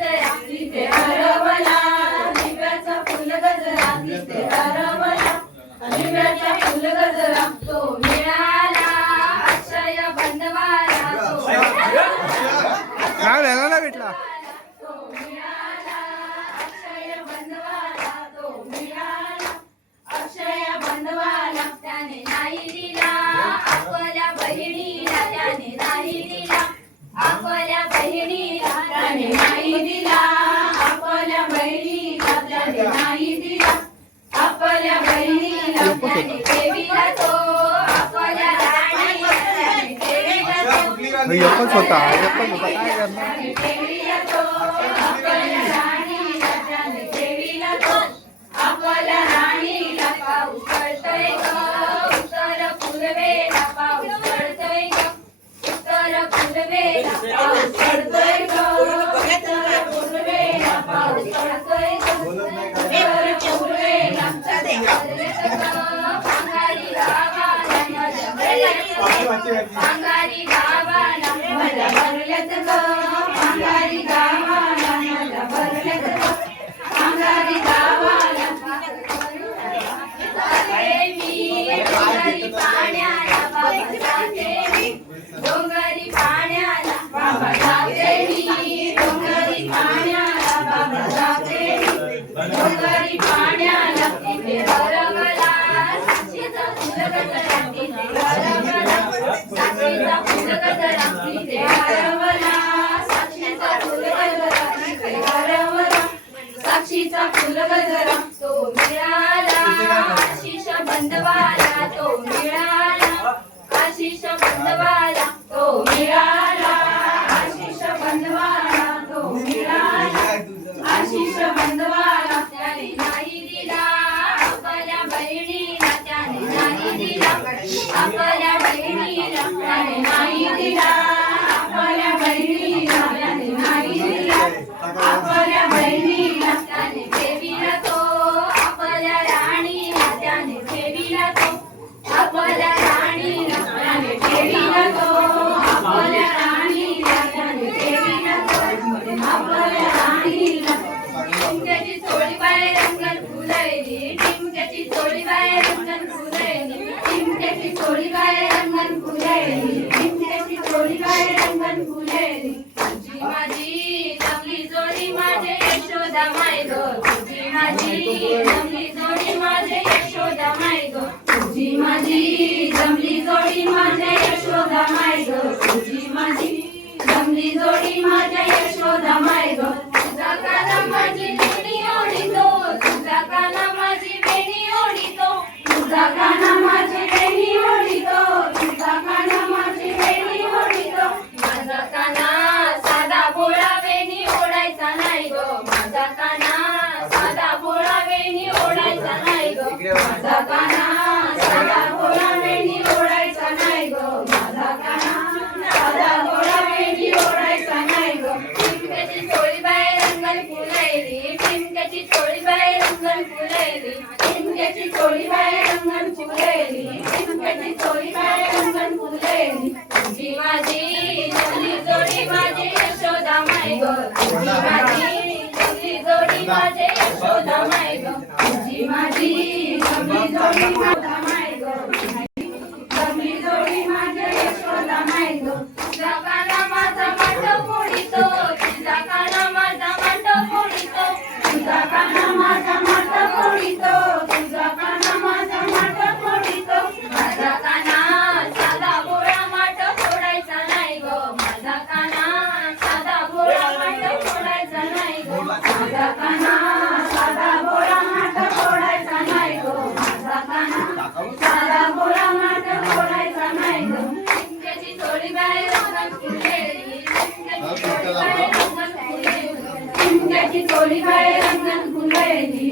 गजरा तिथे हरवला दिव्याचा फुल गजरा तिथे हरवला दिव्याचा फुल गजरा तो मिळाला अक्षय बंधवाला काय झाला ना भेटला तो मिळाला अक्षय बंधवाला तो मिळाला अक्षय बंधवाला त्याने नाही दिला आपल्या बहिणीला त्याने नाही दिला आपल्या बहिणीला त्याने नाही दिला आपल्या बहिणीला त्याने नाही दिला आपल्या बहिणीला त्याने देवीला तो आपल्या राणीला त्याने देवीला तो एकच होता काय करणार देवीला तो आपल्या राणीला त्याने देवीला तो आपल्या राणीला पाऊस पडतोय ग उत्तर पूर्वेला पाऊस पडतोय ग उत्तर पूर्वेला पाऊस पडतोय ग उत्तर पूर्वेला पाऊस पडतोय ग उत्तर पूर्वेला अंगारी गावाला माझ्या भरल्यात अंगारी गावाला माझ्या भरल्यात ग अंगारी गावाला माझ्या भरल्यात ग अंगारी गावाला डोंगरी पाण्याला बाबा जाते मी डोंगरी पाण्याला बाबा जाते मी डोंगरी पाण्याला बाबा जाते मी डोंगरी पाण्याला तिथे हरवला साक्षीचा फुल गजरा तिथे हरवला साक्षीचा फुल गजरा तिथे हरवला साक्षीचा फुल गजरा तिथे हरवला साक्षीचा फुल गजरा तो मिळाला आशिष बंधवाला तो मिळाला आशिष बंधवाला तो मिळाला आशिष बंधवाला तो मिळाला आशिष बंधवाला त्याने नाही दिला आपल्या बहिणीला त्याने नाही दिला आपल्या बहिणीला त्याने नाही दिला आपल्या बहिणीला त्याने नाही दिला आपल्या बहिणीला त्याने देवीला तो आपल्या राणीला त्याने देवीला तो आपल्या राणीला त्याने देवीला तो आपल्या राणीला त्याने देवीला तो आपल्या राणीला टिमक्याची चोळी बाहेर रंगण फुलैली टिमक्याची चोळी बाहेर रंगण फुलैली टिमक्याची चोळी बाहेर रंगण फुलैली टिमक्याची चोळी बाहेर रंगण फुलैली तुझी माझी जमली जोडी माझे यशोदा माय ग तुझी माझी जमली जोडी माझे यशोदा माय ग तुझी माझी जमली जोडी माझे यशोदा माय ग तुझी माझी जमली जोडी माझे यशोदा माय ग तुझा काना माझी बेणी ओढीतो तुझा काना माझी बेणी ओढीतो तुझा काना माझी बेणी ओढीतो तुझा काना माझी बेणी ओढीतो माझा काना साधा भोळा वेणी ओढायचा नाही ग माझा काना साधा भोळा वेणी ओढायचा नाही ग माझा काना साधा भोळा वेणी ओढायचा नाही ग माझा काना साधा भोळा वेणी ओढायचा नाही ग टिमक्याची चोळी बाहेर रंगण फुलैली टिमक्याची चोळी बाहेर रंगण फुलैली टिमक्याची चोळी बाहेर रंगण फुलैली टिमक्याची चोळी बाहेर रंगण फुलैली तुझी माझी जमली जोडी माझी यशोदा माय ग तुझी माझी जमली जोडी माझे यशोदा माय ग तुझी माझी जमली जोडी माझा माय ग जमली जोडी माझे यशोदा माय ग तुझा काना माझा मांड फोडितो तुझा काना माझा मांड फोडितो तुझा काना माझा मांड फोडितो तुझा काना माझा मांड फोडितो माझा काना साधा भोळा मांड फोडायचा नाही ग माझा काना साधा भोळा मांड फोडायचा नाही ग माझा काना साधा भोळा मांड फोडायचा नाही ग माझा काना साधा भोळा मांड फोडायचा नाही ग टिमक्याची चोळी बाहेर रंगण फुलैली टिमक्याची चोळी बाहेर रंगण फुलैली टिमक्याची चोळी बाहेर रंगण फुलैली